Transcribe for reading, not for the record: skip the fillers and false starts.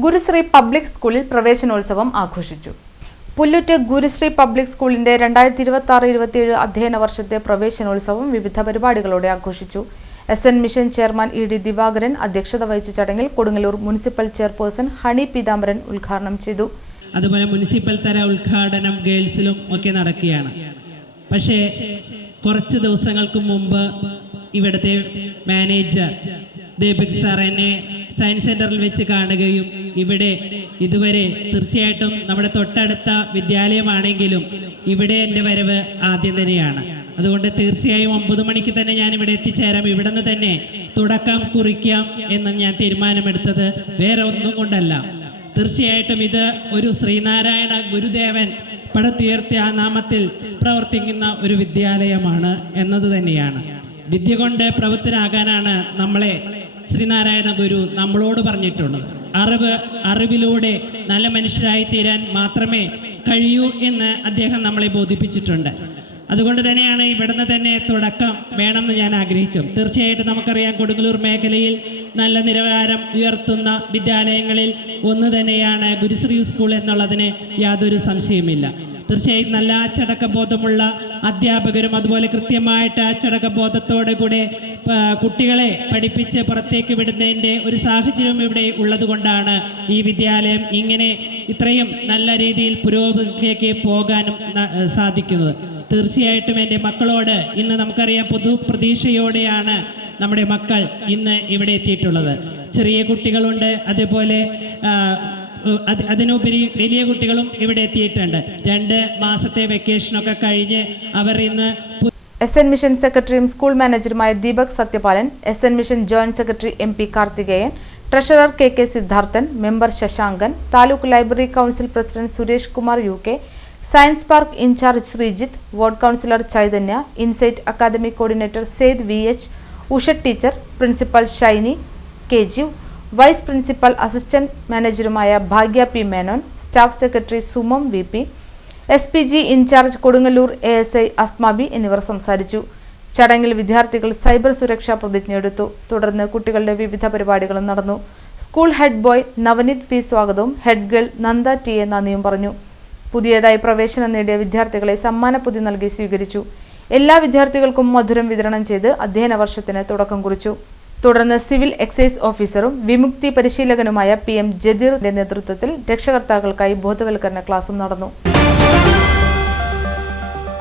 Gurushree public സ്കൂളിൽ പ്രവേശനോത്സവം ആഘോഷിച്ചു. പുല്ലുറ്റ് ഗുരുശ്രീ പബ്ലിക് സ്കൂളിന്റെ 2026-27 അധ്യയന വർഷത്തെ പ്രവേശനോത്സവം വിവിധ പരിപാടികളോടെ ആഘോഷിച്ചു. SN mission chairman ED Divakaran അധ്യക്ഷത വഹിച്ച ചടങ്ങിൽ Kodungallur municipal chairperson honey Peethambaran ഉദ്ഘാടനം ചെയ്തു. അതുപോലെ മുനിസിപ്പൽ തല ഉദ്ഘാടനം ഗേൾസിലും ഒക്കെ നടക്കുകയാണ്. പക്ഷേ കുറച്ച് ദിവസങ്ങൾക്ക് മുമ്പ് ഇവിടുത്തെ മാനേജർ ദീപക് സാർ എന്നെ സയൻസ് സെൻറ്ററിൽ വെച്ച് കാണുകയും ഇവിടെ ഇതുവരെ തീർച്ചയായിട്ടും നമ്മുടെ തൊട്ടടുത്ത വിദ്യാലയമാണെങ്കിലും ഇവിടെ എൻ്റെ വരവ് ആദ്യം തന്നെയാണ്. അതുകൊണ്ട് തീർച്ചയായും 9 മണിക്ക് തന്നെ ഞാൻ ഇവിടെ എത്തിച്ചേരാം, ഇവിടെ നിന്ന് തന്നെ തുടക്കം കുറിക്കാം എന്ന് ഞാൻ തീരുമാനമെടുത്തത് വേറെ ഒന്നും കൊണ്ടല്ല. തീർച്ചയായിട്ടും ഇത് ഒരു ശ്രീനാരായണ ഗുരുദേവൻ പടുത്തുയർത്തിയ ആ നാമത്തിൽ പ്രവർത്തിക്കുന്ന ഒരു വിദ്യാലയമാണ് എന്നത് തന്നെയാണ്. വിദ്യ കൊണ്ട് പ്രവൃത്തരാകാനാണ് നമ്മളെ ശ്രീനാരായണ ഗുരു നമ്മളോട് പറഞ്ഞിട്ടുള്ളത്. അറിവിലൂടെ നല്ല മനുഷ്യരായി തീരാൻ മാത്രമേ കഴിയൂ എന്ന് അദ്ദേഹം നമ്മളെ ബോധിപ്പിച്ചിട്ടുണ്ട്. അതുകൊണ്ട് തന്നെയാണ് ഇവിടുന്ന് തന്നെ തുടക്കം വേണമെന്ന് ഞാൻ ആഗ്രഹിച്ചു. തീർച്ചയായിട്ടും നമുക്കറിയാം, കൊടുങ്ങല്ലൂർ മേഖലയിൽ നല്ല നിലവാരം ഉയർത്തുന്ന വിദ്യാലയങ്ങളിൽ ഒന്ന് തന്നെയാണ് ഗുരുശ്രീ സ്കൂൾ എന്നുള്ളതിന് യാതൊരു സംശയമില്ല. തീർച്ചയായും നല്ല അച്ചടക്കബോധമുള്ള അധ്യാപകരും അതുപോലെ കൃത്യമായിട്ട് അച്ചടക്കബോധത്തോടെ കൂടെ കുട്ടികളെ പഠിപ്പിച്ച് പുറത്തേക്ക് വിടുന്നതിൻ്റെ ഒരു സാഹചര്യം ഇവിടെ ഉള്ളത് കൊണ്ടാണ് ഈ വിദ്യാലയം ഇങ്ങനെ ഇത്രയും നല്ല രീതിയിൽ പുരോഗതിയിലേക്ക് പോകാനും സാധിക്കുന്നത്. തീർച്ചയായിട്ടും എൻ്റെ മക്കളോട് ഇന്ന് നമുക്കറിയാം, പ്രതീക്ഷയോടെയാണ് നമ്മുടെ മക്കൾ ഇന്ന് ഇവിടെ എത്തിയിട്ടുള്ളത്. ചെറിയ കുട്ടികളുണ്ട്, അതേപോലെ അതിനുപരി വലിയ കുട്ടികളും ഇവിടെ എത്തിയിട്ടുണ്ട്. 2 മാസത്തെ വെക്കേഷനൊക്കെ കഴിഞ്ഞ് അവർ ഇന്ന് SN മിഷൻ സെക്രട്ടറിയും സ്കൂൾ മാനേജറുമായ Deepak Sathyapalan, SN mission joint secretary MP Karthikeyan, treasurer KK Siddharthan, member Sasankan, taluk library council president Suresh Kumar UK, science park in-charge Sreejith, ward councillor Chaitanya, Insight Academy coordinator Syed VH, Usha teacher, principal Shiny KG, vice principal assistant മാനേജറുമായ Bhagya P Menon, staff secretary Sumam VP, SPG in-charge Kodungallur ASI Asmabi എന്നിവർ സംസാരിച്ചു. ചടങ്ങിൽ വിദ്യാർത്ഥികൾ cyber സുരക്ഷാ പ്രതിജ്ഞയെടുത്തു. തുടർന്ന് കുട്ടികളുടെ വിവിധ പരിപാടികളും നടന്നു. School head boy Navneeth P സ്വാഗതവും ഹെഡ് ഗേൾ നന്ദ TA നന്ദിയും പറഞ്ഞു. പുതിയതായി പ്രവേശനം നേടിയ വിദ്യാർത്ഥികളെ സമ്മാനപ്പൊതി നൽകി സ്വീകരിച്ചു. എല്ലാ വിദ്യാർത്ഥികൾക്കും മധുരം വിതരണം ചെയ്ത് അധ്യയന വർഷത്തിന് തുടക്കം കുറിച്ചു. തുടർന്ന് സിവിൽ എക്സൈസ് ഓഫീസറും വിമുക്തി പരിശീലകനുമായ PM ജദീറിന്റെ നേതൃത്വത്തിൽ രക്ഷകർത്താക്കൾക്കായി ബോധവൽക്കരണ ക്ലാസും നടന്നു.